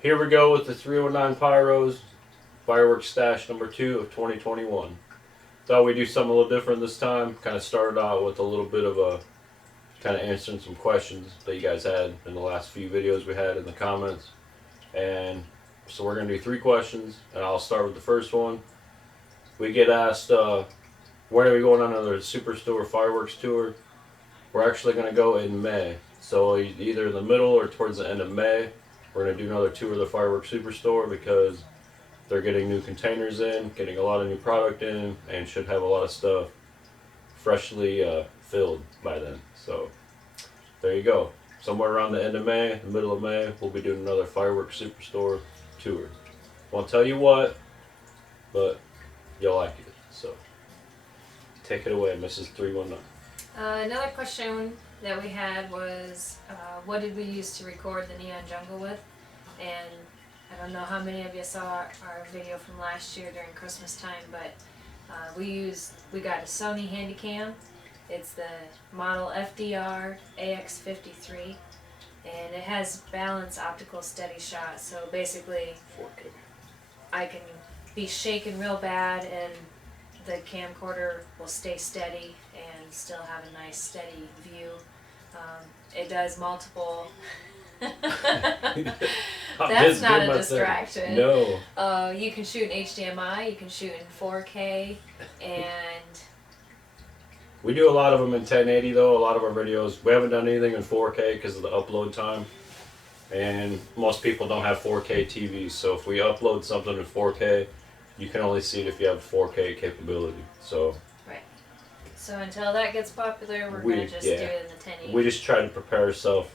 Here we go with the 309 Pyros, fireworks stash number 2 of 2021. Thought we'd do something a little different this time. Kind of started out with a little bit of a kind of answering some questions that you guys had in the last few videos we had in the comments. And so we're going to do 3 questions, and I'll start with the first one. We get asked, when are we going on another Superstore fireworks tour? We're actually going to go in May. So either in the middle or towards the end of May, we're going to do another tour of the Fireworks Superstore because they're getting new containers in, getting a lot of new product in, and should have a lot of stuff freshly filled by then. So there you go. Somewhere around the end of May, the middle of May, we'll be doing another Fireworks Superstore tour. Won't tell you what, but you'll like it. So take it away, Mrs. 319. Another question that we had was, what did we use to record the Neon Jungle with? And I don't know how many of you saw our video from last year during Christmas time, but we got a Sony Handycam. It's the model FDR AX53, and it has balanced optical steady shot. So basically, 4K. I can be shaken real bad, and the camcorder will stay steady and still have a nice steady view. It does multiple. That's not a distraction. No. You can shoot in HDMI, you can shoot in 4K, and We do a lot of them in 1080 though. A lot of our videos, we haven't done anything in 4K because of the upload time. And most people don't have 4K TVs, so if we upload something in 4K, you can only see it if you have 4K capability. So right. So until that gets popular, we're gonna just do it in the 1080. We just try to prepare ourselves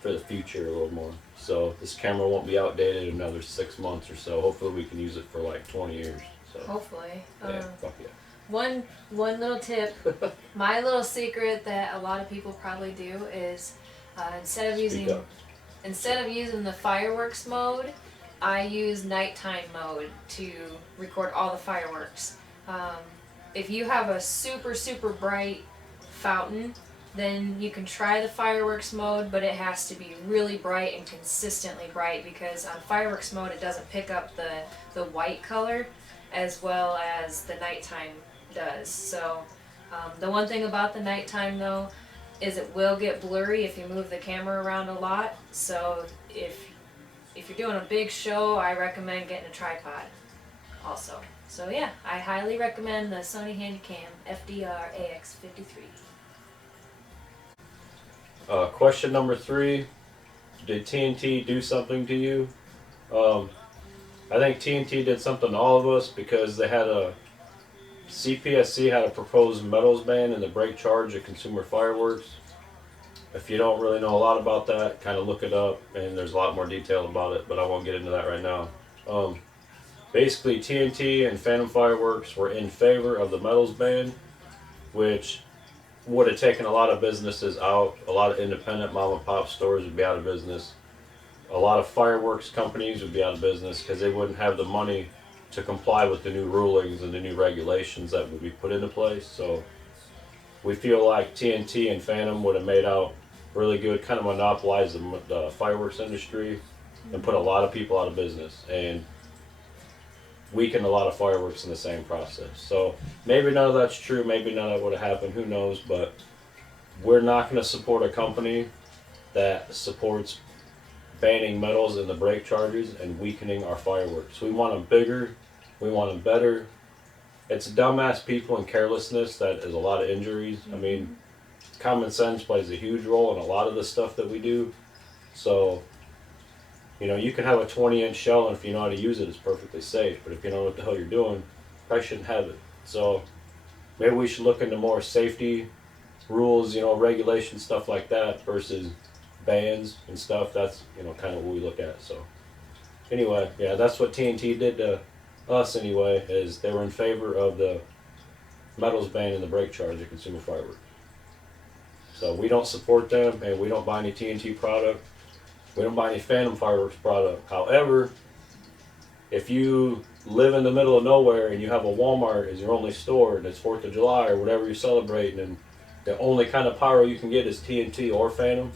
for the future a little more. So this camera won't be outdated in another 6 months or so. Hopefully we can use it for like 20 years. So hopefully. yeah, fuck yeah. One little tip, my little secret that a lot of people probably do is instead of using the fireworks mode, I use nighttime mode to record all the fireworks. If you have a super bright fountain, then you can try the fireworks mode, but it has to be really bright and consistently bright, because on fireworks mode it doesn't pick up the white color as well as the nighttime does. So the one thing about the nighttime though is it will get blurry if you move the camera around a lot. So if you're doing a big show, I recommend getting a tripod also. So yeah, I highly recommend the Sony Handycam FDR AX53. Question number 3, did TNT do something to you? I think TNT did something to all of us because they had CPSC had a proposed metals ban in the break charge of consumer fireworks. If you don't really know a lot about that, kind of look it up, and there's a lot more detail about it, but I won't get into that right now. Basically, TNT and Phantom Fireworks were in favor of the metals ban, which would have taken a lot of businesses out. A lot of independent mom and pop stores would be out of business. A lot of fireworks companies would be out of business because they wouldn't have the money to comply with the new rulings and the new regulations that would be put into place. So we feel like TNT and Phantom would have made out really good, kind of monopolize the fireworks industry and put a lot of people out of business and weaken a lot of fireworks in the same process. So maybe none of that's true, maybe none of it would have happened, who knows, but we're not going to support a company that supports banning metals in the brake charges and weakening our fireworks. We want them bigger, we want them better. It's dumbass people and carelessness that is a lot of injuries. I mean, common sense plays a huge role in a lot of the stuff that we do. So you know, you can have a 20-inch shell, and if you know how to use it, it's perfectly safe. But if you don't know what the hell you're doing, you probably shouldn't have it. So maybe we should look into more safety rules, you know, regulations, stuff like that, versus bans and stuff. That's, you know, kind of what we look at. So anyway, yeah, that's what TNT did to us anyway, is they were in favor of the metals ban and the brake charge of consumer fireworks. So we don't support them, and we don't buy any TNT product. We don't buy any Phantom Fireworks product. However, if you live in the middle of nowhere and you have a Walmart as your only store and it's 4th of July or whatever you're celebrating, and the only kind of pyro you can get is TNT or Phantom,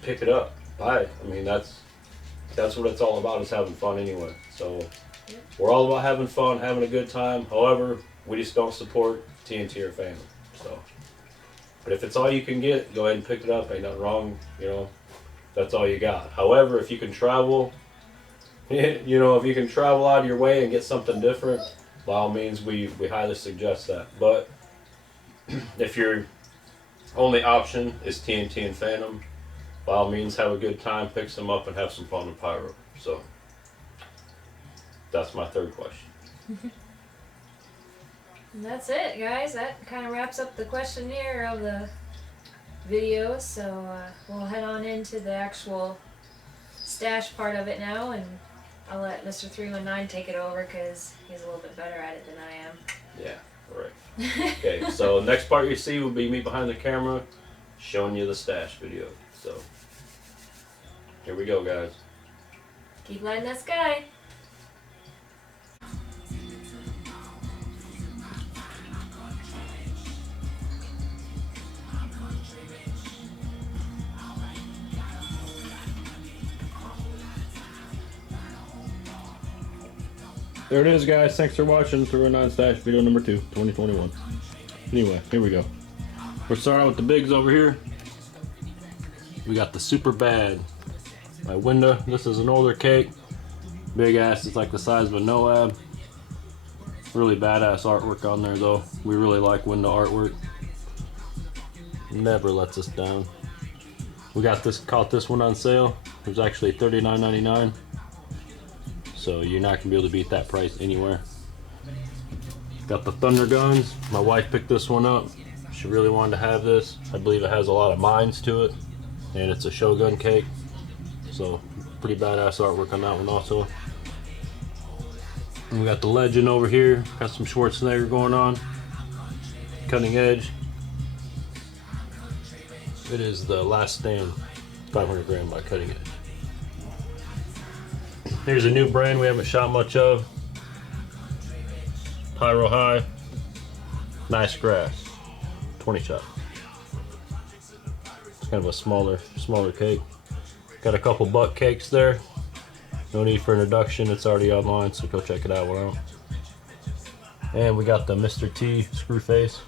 pick it up, buy it. I mean, that's that's what it's all about, is having fun anyway. So we're all about having fun, having a good time. However, we just don't support TNT or Phantom. So, but if it's all you can get, go ahead and pick it up. Ain't nothing wrong, you know. That's all you got. However, if you can travel, you know, if you can travel out of your way and get something different, by all means, we highly suggest that. But if your only option is TNT and Phantom, by all means, have a good time, pick some up, and have some fun with pyro. So that's my third question. And that's it, guys. That kind of wraps up the questionnaire of the video. So we'll head on into the actual stash part of it now, and I'll let Mr. 319 take it over because he's a little bit better at it than I am. Yeah, all right. Okay, so next part you see will be me behind the camera showing you the stash video. So here we go, guys. Keep lighting that sky. There it is, guys. Thanks for watching 309 Stash video number 2, 2021. Anyway, here we go. We're starting with the bigs over here. We got the Super Bad by Winda. This is an older cake. Big ass. It's like the size of a Noab. Really badass artwork on there, though. We really like Winda artwork. Never lets us down. We got this, caught this one on sale. It was actually $39.99. So you're not gonna be able to beat that price anywhere. Got the Thunder Guns. My wife picked this one up. She really wanted to have this. I believe it has a lot of mines to it, and it's a Shogun cake. So pretty badass artwork on that one also. And we got the Legend over here. Got some Schwarzenegger going on. Cutting Edge. It is the Last Stand 500 gram by Cutting Edge. Here's a new brand we haven't shot much of. Pyro High. Nice grass. 20 shot. It's kind of a smaller cake. Got a couple butt cakes there. No need for an introduction, it's already online, so go check it out. And we got the Mr. T screw face.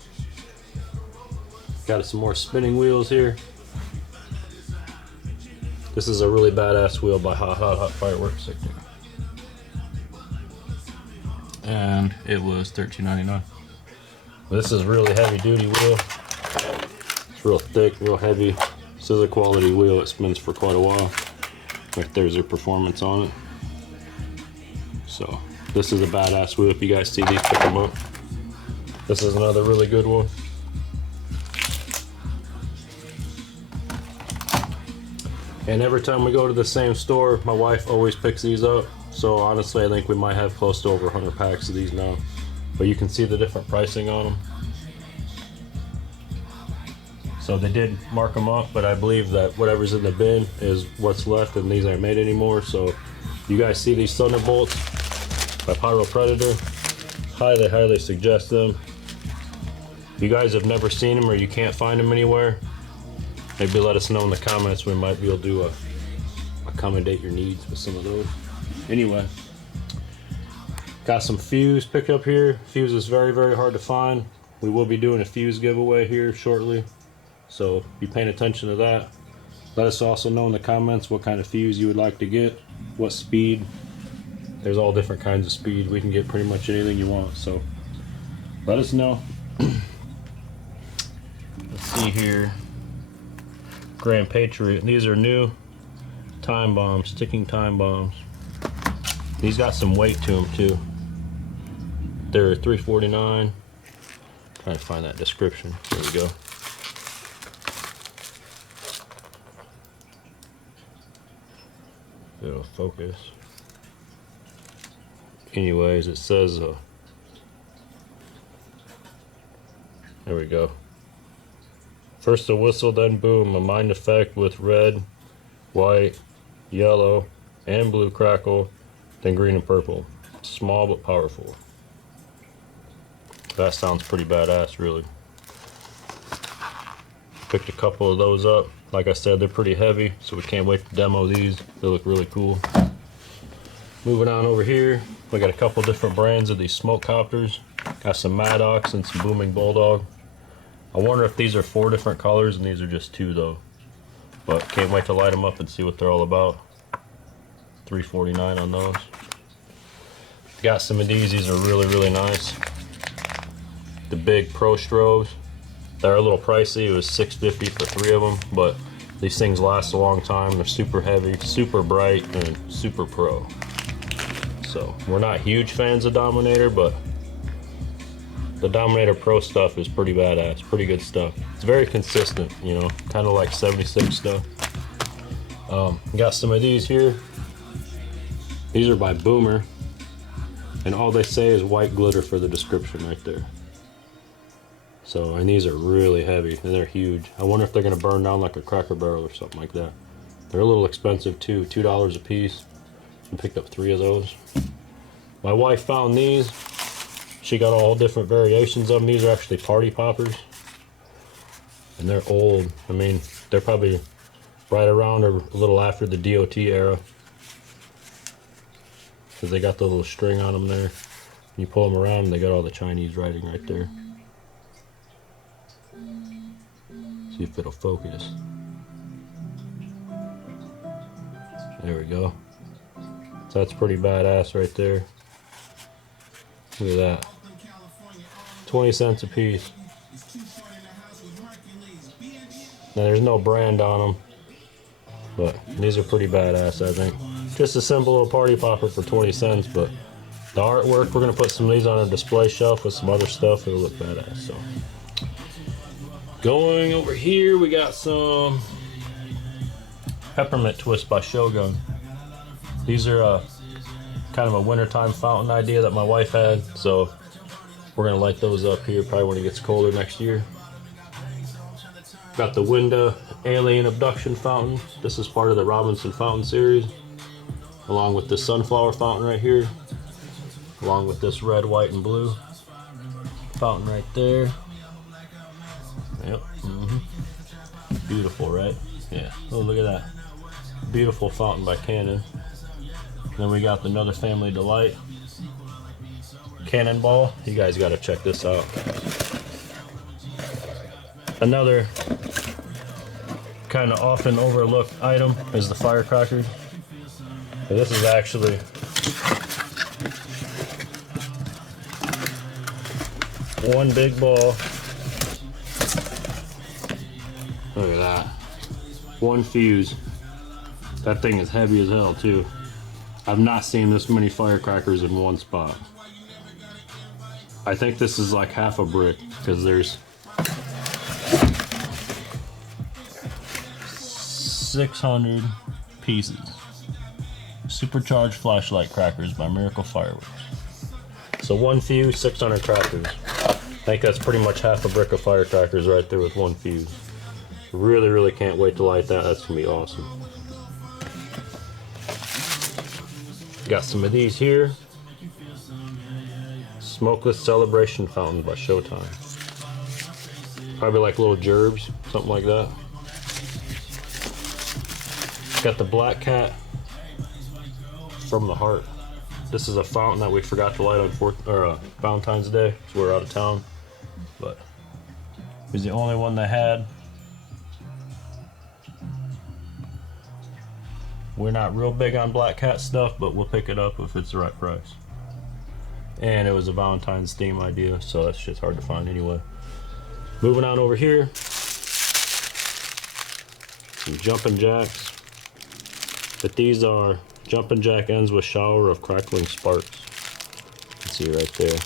Got some more spinning wheels here. This is a really badass wheel by Hot Fireworks. And it was $13.99. This is a really heavy duty wheel. It's real thick, real heavy. This is a quality wheel. It spins for quite a while. Like there's a performance on it. So this is a badass wheel. If you guys see these, pick them up. This is another really good one. And every time we go to the same store, my wife always picks these up. So honestly, I think we might have close to over 100 packs of these now. But you can see the different pricing on them. So they did mark them up, but I believe that whatever's in the bin is what's left, and these aren't made anymore. So you guys see these Thunderbolts by Pyro Predator. Highly suggest them. If you guys have never seen them or you can't find them anywhere, maybe let us know in the comments. We might be able to accommodate your needs with some of those. Anyway, got some fuse picked up here. Fuse is very hard to find. We will be doing a fuse giveaway here shortly, so be paying attention to that. Let us also know in the comments what kind of fuse you would like to get, what speed. There's all different kinds of speed. We can get pretty much anything you want, so let us know. Let's see here. Grand Patriot. These are new time bombs, ticking time bombs. These got some weight to them too. They're $3.49. Trying to find that description. There we go. It'll focus. Anyways, it says there we go. First a whistle, then boom, a mind effect with red, white, yellow, and blue crackle, then green and purple. Small but powerful. That sounds pretty badass, really. Picked a couple of those up. Like I said, they're pretty heavy, so we can't wait to demo these. They look really cool. Moving on over here, we got a couple different brands of these smoke copters. Got some Maddox and some Booming Bulldog. I wonder if these are 4 different colors and these are just 2 though. But can't wait to light them up and see what they're all about. $3.49 on those. Got some of these. These are really nice. The big Pro Strobes. They're a little pricey. It was $6.50 for 3 of them, but these things last a long time. They're super heavy, super bright, and super pro. So we're not huge fans of Dominator, but the Dominator Pro stuff is pretty badass, pretty good stuff. It's very consistent, you know, kind of like 76 stuff. Got some of these here. These are by Boomer, and all they say is white glitter for the description right there. So, and these are really heavy, and they're huge. I wonder if they're gonna burn down like a Cracker Barrel or something like that. They're a little expensive too, $2 a piece. I picked up 3 of those. My wife found these. She got all different variations of them. These are actually party poppers. And they're old. I mean, they're probably right around or a little after the DOT era. Because they got the little string on them there. You pull them around and they got all the Chinese writing right there. See if it'll focus. There we go. So that's pretty badass right there. Look at that. 20 cents a piece. Now there's no brand on them, but these are pretty badass, I think. Just a simple little party popper for 20 cents, but the artwork, we're gonna put some of these on a display shelf with some other stuff. It'll look badass. So going over here, we got some Peppermint twist by Shogun. These are kind of a wintertime fountain idea that my wife had, so we're gonna light those up here probably when it gets colder next year. Got the Winda Alien Abduction fountain. This is part of the Robinson fountain series, along with this sunflower fountain right here, along with this red, white, and blue fountain right there. Yep. Beautiful, right? Yeah. Oh, look at that. Beautiful fountain by Canon. Then we got another Family Delight, Cannonball. You guys got to check this out. Another kind of often overlooked item is the firecrackers. And this is actually one big ball. Look at that. One fuse. That thing is heavy as hell too. I've not seen this many firecrackers in one spot. I think this is like half a brick because there's 600 pieces. Supercharged flashlight crackers by Miracle Fireworks. So one fuse, 600 crackers. I think that's pretty much half a brick of firecrackers right there with one fuse. Really can't wait to light that. That's gonna be awesome. Got some of these here. Smokeless Celebration Fountain by Showtime. Probably like little gerbs, something like that. Got the Black Cat from the Heart. This is a fountain that we forgot to light on Valentine's Day, so we're out of town. But it was the only one they had. We're not real big on Black Cat stuff, but we'll pick it up if it's the right price. And it was a Valentine's theme idea, so that shit's hard to find anyway. Moving on over here. Some jumping jacks. But these are jumping jack ends with shower of crackling sparks. You can see right there.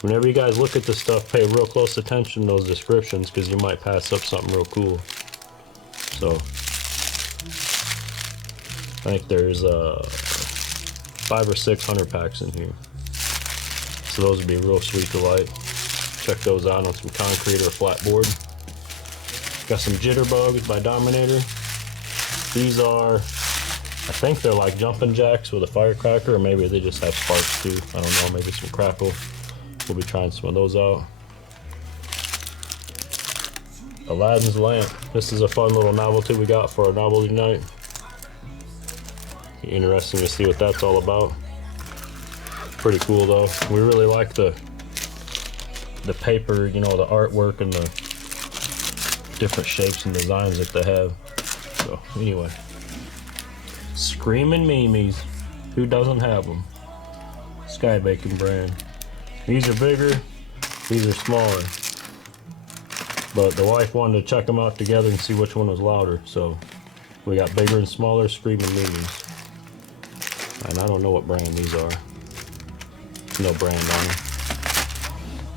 Whenever you guys look at this stuff, pay real close attention to those descriptions because you might pass up something real cool. So I think there's 500 or 600 packs in here. So those would be real sweet to light. Check those out on some concrete or flat board. Got some Jitterbugs by Dominator. These are, I think they're like jumping jacks with a firecracker, or maybe they just have sparks too. I don't know, maybe some crackle. We'll be trying some of those out. Aladdin's lamp. This is a fun little novelty we got for our novelty night. Interesting to see what that's all about. Pretty cool though. We really like the paper, you know, the artwork and the different shapes and designs that they have. So anyway, Screaming Mimes. Who doesn't have them? Sky Bacon brand. These are bigger, these are smaller. But the wife wanted to check them out together and see which one was louder. So we got bigger and smaller Screaming Mimes. And I don't know what brand these are. No brand on them.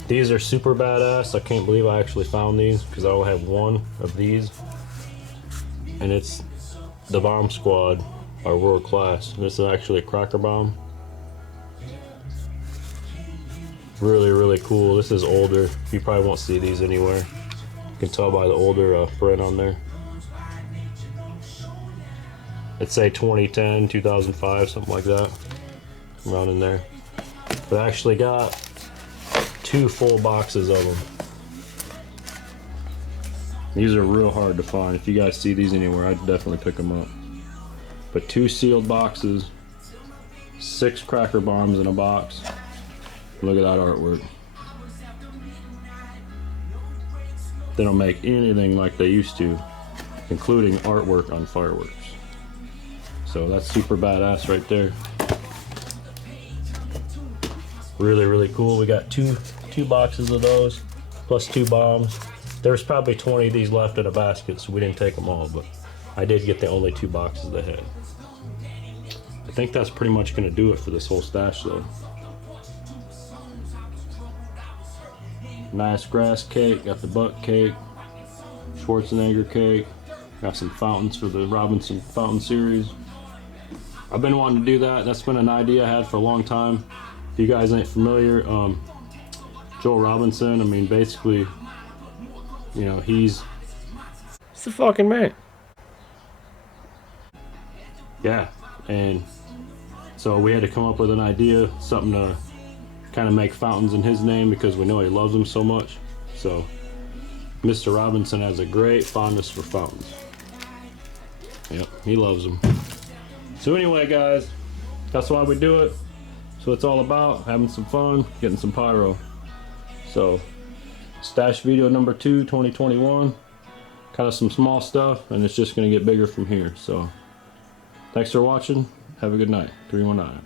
These are super badass. I can't believe I actually found these because I only have one of these. And it's the Bomb Squad, our world class. This is actually a cracker bomb. Really, really cool. This is older. You probably won't see these anywhere. You can tell by the older print on there. It'd say 2010, 2005, something like that. Around in there. But I actually got 2 full boxes of them. These are real hard to find. If you guys see these anywhere, I'd definitely pick them up. But 2 sealed boxes, 6 cracker bombs in a box. Look at that artwork. They don't make anything like they used to, including artwork on fireworks. So that's super badass right there. Really, really cool. We got two boxes of those, plus 2 bombs. There's probably 20 of these left in a basket, so we didn't take them all, but I did get the only 2 boxes they had. I think that's pretty much gonna do it for this whole stash though. Nice grass cake, got the butt cake, Schwarzenegger cake, got some fountains for the Robinson Fountain series. I've been wanting to do that. That's been an idea I had for a long time. If you guys ain't familiar, Joel Robinson, I mean, basically, you know, he's the fucking man. Yeah, and so we had to come up with an idea, something to kind of make fountains in his name because we know he loves them so much. So Mr. Robinson has a great fondness for fountains. Yep, he loves them. So anyway, guys, that's why we do it. So it's all about having some fun, getting some pyro. So stash video number 2, 2021. Kind of some small stuff, and it's just gonna get bigger from here. So thanks for watching. Have a good night. 319.